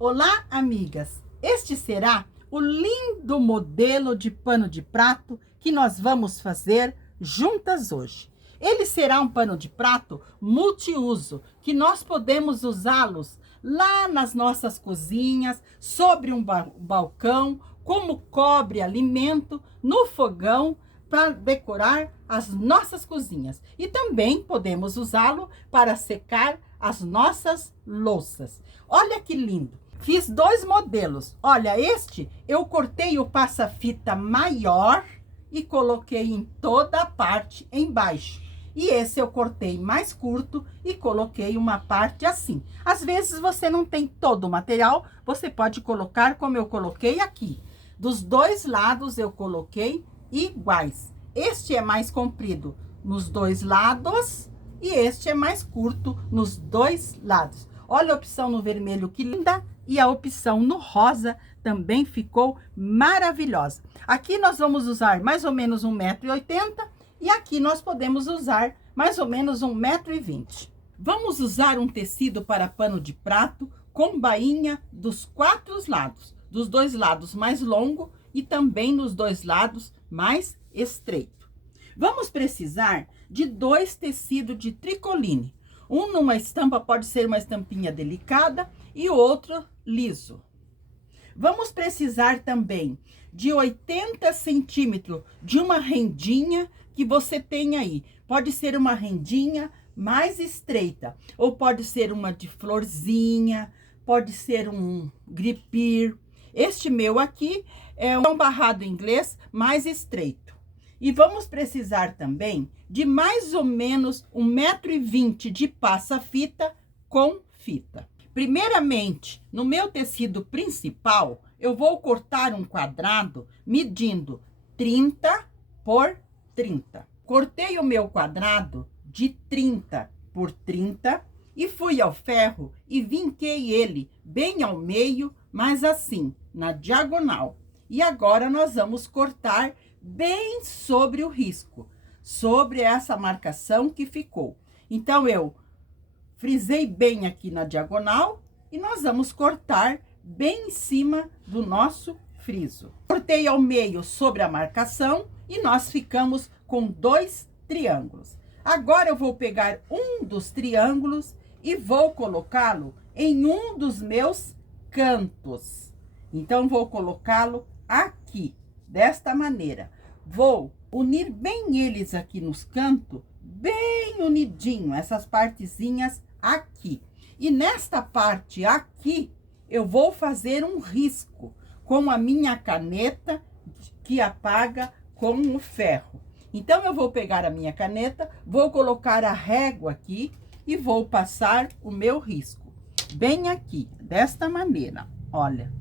Olá, amigas! Este será o lindo modelo de pano de prato que nós vamos fazer juntas hoje. Ele será um pano de prato multiuso, que nós podemos usá-los lá nas nossas cozinhas, sobre um balcão, como cobre alimento, no fogão, para decorar as nossas cozinhas. E também podemos usá-lo para secar as nossas louças. Olha que lindo! Fiz dois modelos. Olha, este eu cortei o passa-fita maior e coloquei em toda a parte embaixo. E esse eu cortei mais curto e coloquei uma parte assim. Às vezes você não tem todo o material, você pode colocar como eu coloquei aqui. Dos dois lados eu coloquei iguais. Este é mais comprido nos dois lados e este é mais curto nos dois lados. Olha a opção no vermelho, que linda! E a opção no rosa também ficou maravilhosa. Aqui nós vamos usar mais ou menos 1,80 m e aqui nós podemos usar mais ou menos 1,20 m. Vamos usar um tecido para pano de prato com bainha dos quatro lados. Dos dois lados mais longo e também nos dois lados mais estreito. Vamos precisar de dois tecidos de tricoline. Um numa estampa, pode ser uma estampinha delicada, e o outro liso. Vamos precisar também de 80 centímetros de uma rendinha que você tem aí. Pode ser uma rendinha mais estreita, ou pode ser uma de florzinha, pode ser um gripir. Este meu aqui é um barrado inglês mais estreito. E vamos precisar também de mais ou menos 1,20 m de passa-fita com fita. Primeiramente, no meu tecido principal, eu vou cortar um quadrado medindo 30 por 30. Cortei o meu quadrado de 30 por 30 e fui ao ferro e vinquei ele bem ao meio, mas assim, na diagonal. E agora nós vamos cortar bem sobre o risco, sobre essa marcação que ficou. Então, eu frisei bem aqui na diagonal e nós vamos cortar bem em cima do nosso friso. Cortei ao meio sobre a marcação e nós ficamos com dois triângulos. Agora eu vou pegar um dos triângulos e vou colocá-lo em um dos meus cantos. Então, vou colocá-lo aqui, desta maneira. Vou unir bem eles aqui nos cantos, bem unidinho, essas partezinhas aqui. E nesta parte aqui, eu vou fazer um risco com a minha caneta que apaga com o ferro. Então, eu vou pegar a minha caneta, vou colocar a régua aqui e vou passar o meu risco. Bem aqui, desta maneira, olha.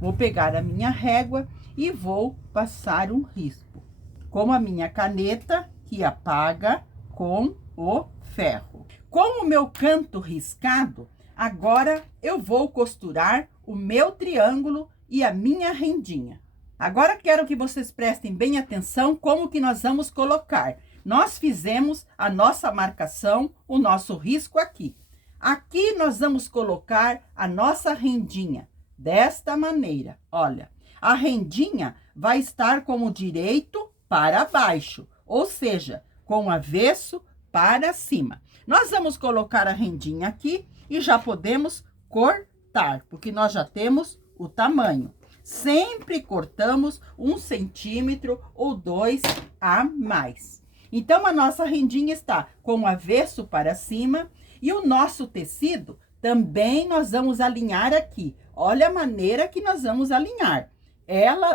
Vou pegar a minha régua e vou passar um risco com a minha caneta que apaga com o ferro. Com o meu canto riscado, agora eu vou costurar o meu triângulo e a minha rendinha. Agora quero que vocês prestem bem atenção como que nós vamos colocar. Nós fizemos a nossa marcação, o nosso risco aqui. Aqui nós vamos colocar a nossa rendinha. Desta maneira, olha, a rendinha vai estar com o direito para baixo, ou seja, com o avesso para cima. Nós vamos colocar a rendinha aqui e já podemos cortar, porque nós já temos o tamanho. Sempre cortamos 1 centímetro ou 2 a mais. Então, a nossa rendinha está com o avesso para cima e o nosso tecido também nós vamos alinhar aqui. Olha a maneira que nós vamos alinhar.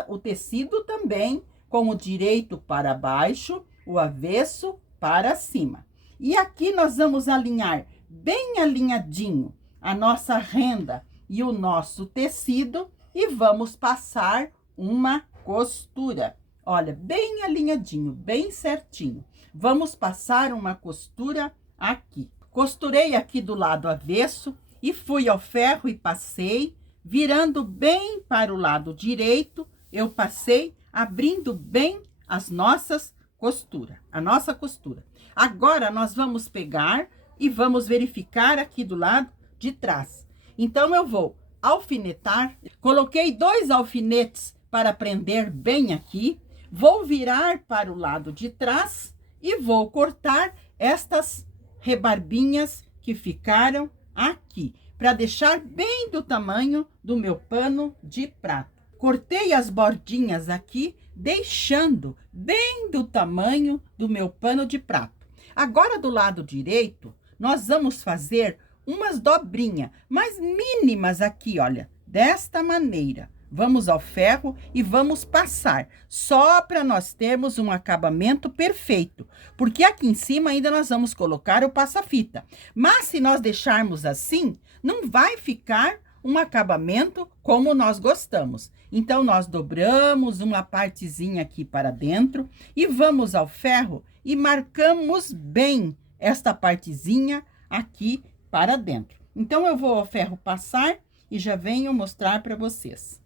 O tecido também com o direito para baixo, o avesso para cima. E aqui nós vamos alinhar bem alinhadinho a nossa renda e o nosso tecido e vamos passar uma costura. Olha, bem alinhadinho, bem certinho. Vamos passar uma costura aqui. Costurei aqui do lado avesso e fui ao ferro e passei, virando bem para o lado direito, eu passei abrindo bem as nossas costuras, a nossa costura. Agora, nós vamos pegar e vamos verificar aqui do lado de trás. Então, eu vou alfinetar. Coloquei 2 alfinetes para prender bem aqui. Vou virar para o lado de trás e vou cortar estas rebarbinhas que ficaram aqui, para deixar bem do tamanho do meu pano de prato. Cortei as bordinhas aqui, deixando bem do tamanho do meu pano de prato. Agora, do lado direito, nós vamos fazer umas dobrinhas, mas mínimas aqui, olha, desta maneira. Vamos ao ferro e vamos passar, só para nós termos um acabamento perfeito. Porque aqui em cima ainda nós vamos colocar o passa-fita. Mas se nós deixarmos assim, não vai ficar um acabamento como nós gostamos. Então, nós dobramos uma partezinha aqui para dentro e vamos ao ferro e marcamos bem esta partezinha aqui para dentro. Então, eu vou ao ferro passar e já venho mostrar para vocês.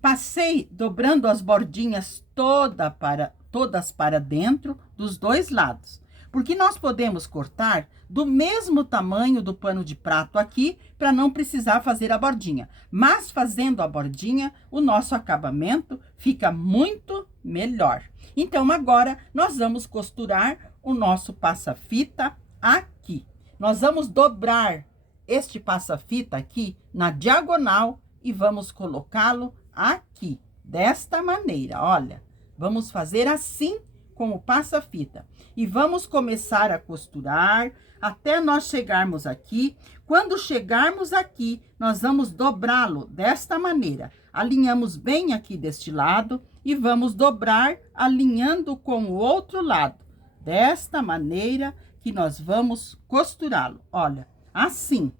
Passei dobrando as bordinhas todas para dentro dos 2 lados. Porque nós podemos cortar do mesmo tamanho do pano de prato aqui, para não precisar fazer a bordinha. Mas fazendo a bordinha, o nosso acabamento fica muito melhor. Então, agora, nós vamos costurar o nosso passa-fita aqui. Nós vamos dobrar este passa-fita aqui na diagonal e vamos colocá-lo aqui, desta maneira, olha. Vamos fazer assim com o passa-fita. E vamos começar a costurar até nós chegarmos aqui. Quando chegarmos aqui, nós vamos dobrá-lo desta maneira. Alinhamos bem aqui deste lado e vamos dobrar alinhando com o outro lado. Desta maneira que nós vamos costurá-lo. Olha, assim.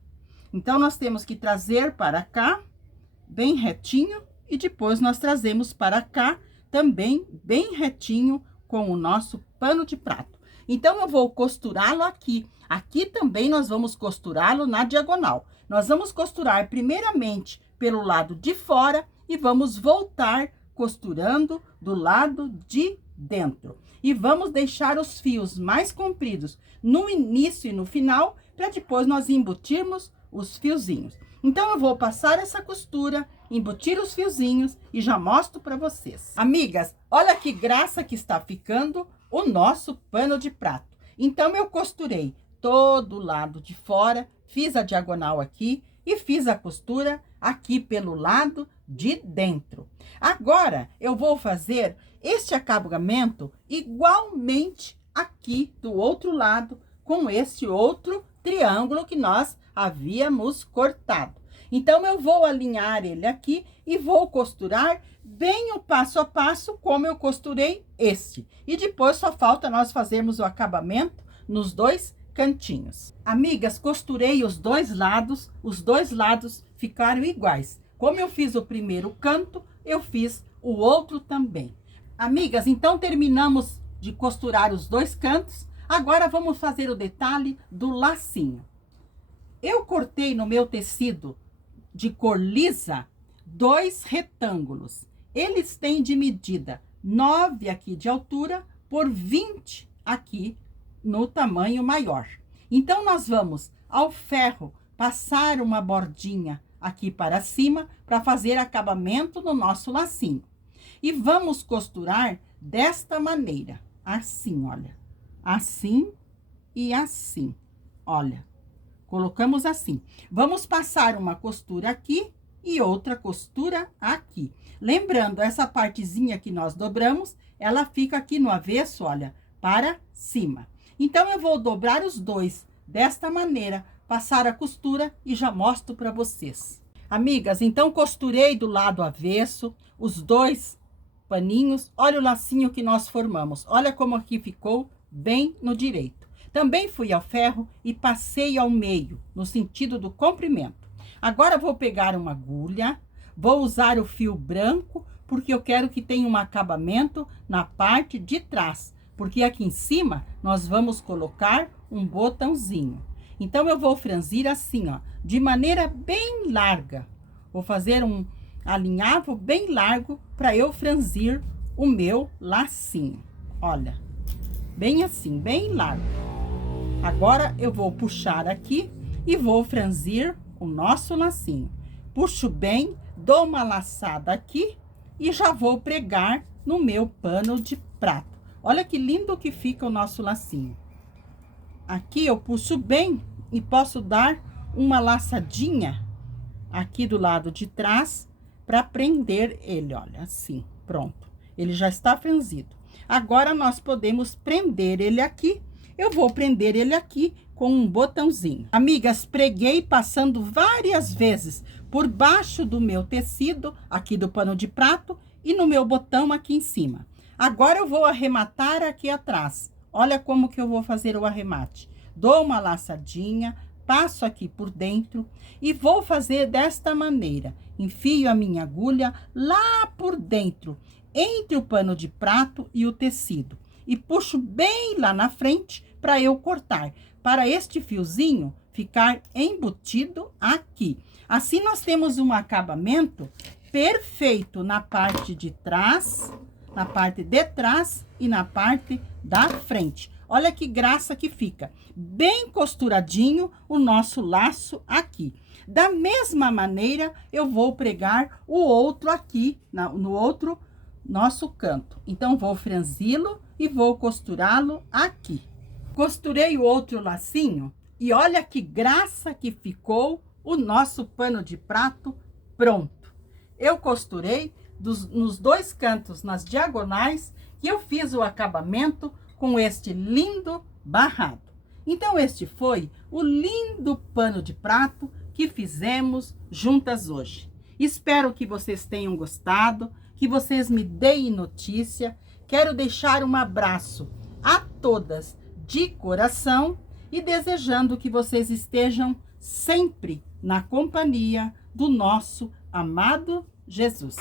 Então, nós temos que trazer para cá, bem retinho, e depois nós trazemos para cá, também bem retinho, com o nosso pano de prato. Então, eu vou costurá-lo aqui. Aqui também nós vamos costurá-lo na diagonal. Nós vamos costurar primeiramente pelo lado de fora e vamos voltar costurando do lado de dentro. E vamos deixar os fios mais compridos no início e no final, para depois nós embutirmos os fiozinhos. Então, eu vou passar essa costura, embutir os fiozinhos e já mostro para vocês. Amigas, olha que graça que está ficando o nosso pano de prato. Então, eu costurei todo o lado de fora, fiz a diagonal aqui e fiz a costura aqui pelo lado de dentro. Agora, eu vou fazer este acabamento igualmente aqui do outro lado, com esse outro triângulo que nós havíamos cortado. Então, eu vou alinhar ele aqui e vou costurar bem o passo a passo como eu costurei este. E depois só falta nós fazermos o acabamento nos 2 cantinhos. Amigas, costurei os 2 lados ficaram iguais. Como eu fiz o primeiro canto, eu fiz o outro também. Amigas, então terminamos de costurar os 2 cantos. Agora, vamos fazer o detalhe do lacinho. Eu cortei no meu tecido de cor lisa 2 retângulos. Eles têm de medida 9 aqui de altura por 20 aqui no tamanho maior. Então, nós vamos ao ferro passar uma bordinha aqui para cima para fazer acabamento no nosso lacinho. E vamos costurar desta maneira, assim, olha. Assim e assim, olha. Colocamos assim. Vamos passar uma costura aqui e outra costura aqui. Lembrando, essa partezinha que nós dobramos, ela fica aqui no avesso, olha, para cima. Então, eu vou dobrar os 2 desta maneira, passar a costura e já mostro para vocês. Amigas, então, costurei do lado avesso os 2 paninhos. Olha o lacinho que nós formamos. Olha como aqui ficou bem no direito. Também fui ao ferro e passei ao meio, no sentido do comprimento. Agora, vou pegar uma agulha, vou usar o fio branco, porque eu quero que tenha um acabamento na parte de trás. Porque aqui em cima, nós vamos colocar um botãozinho. Então, eu vou franzir assim, ó, de maneira bem larga. Vou fazer um alinhavo bem largo para eu franzir o meu lacinho. Olha, bem assim, bem largo. Agora, eu vou puxar aqui e vou franzir o nosso lacinho. puxo bem, dou uma laçada aqui e já vou pregar no meu pano de prato. Olha que lindo que fica o nosso lacinho. Aqui eu puxo bem e posso dar uma laçadinha aqui do lado de trás para prender ele, olha, assim, pronto. Ele já está franzido. Agora, nós podemos prender ele aqui. Eu vou prender ele aqui com um botãozinho. Amigas, preguei passando várias vezes por baixo do meu tecido, aqui do pano de prato, e no meu botão aqui em cima. Agora, eu vou arrematar aqui atrás. Olha como que eu vou fazer o arremate. Dou uma laçadinha, passo aqui por dentro e vou fazer desta maneira. Enfio a minha agulha lá por dentro, entre o pano de prato e o tecido. E puxo bem lá na frente para eu cortar, para este fiozinho ficar embutido aqui. Assim, nós temos um acabamento perfeito na parte de trás, na parte de trás e na parte da frente. Olha que graça que fica. Bem costuradinho o nosso laço aqui. Da mesma maneira, eu vou pregar o outro aqui, no outro nosso canto. Então, vou franzi-lo e vou costurá-lo aqui. Costurei o outro lacinho e olha que graça que ficou o nosso pano de prato pronto. Eu costurei nos dois cantos, nas diagonais, e eu fiz o acabamento com este lindo barrado. Então, este foi o lindo pano de prato que fizemos juntas hoje. Espero que vocês tenham gostado, que vocês me deem notícia. Quero deixar um abraço a todas de coração e desejando que vocês estejam sempre na companhia do nosso amado Jesus.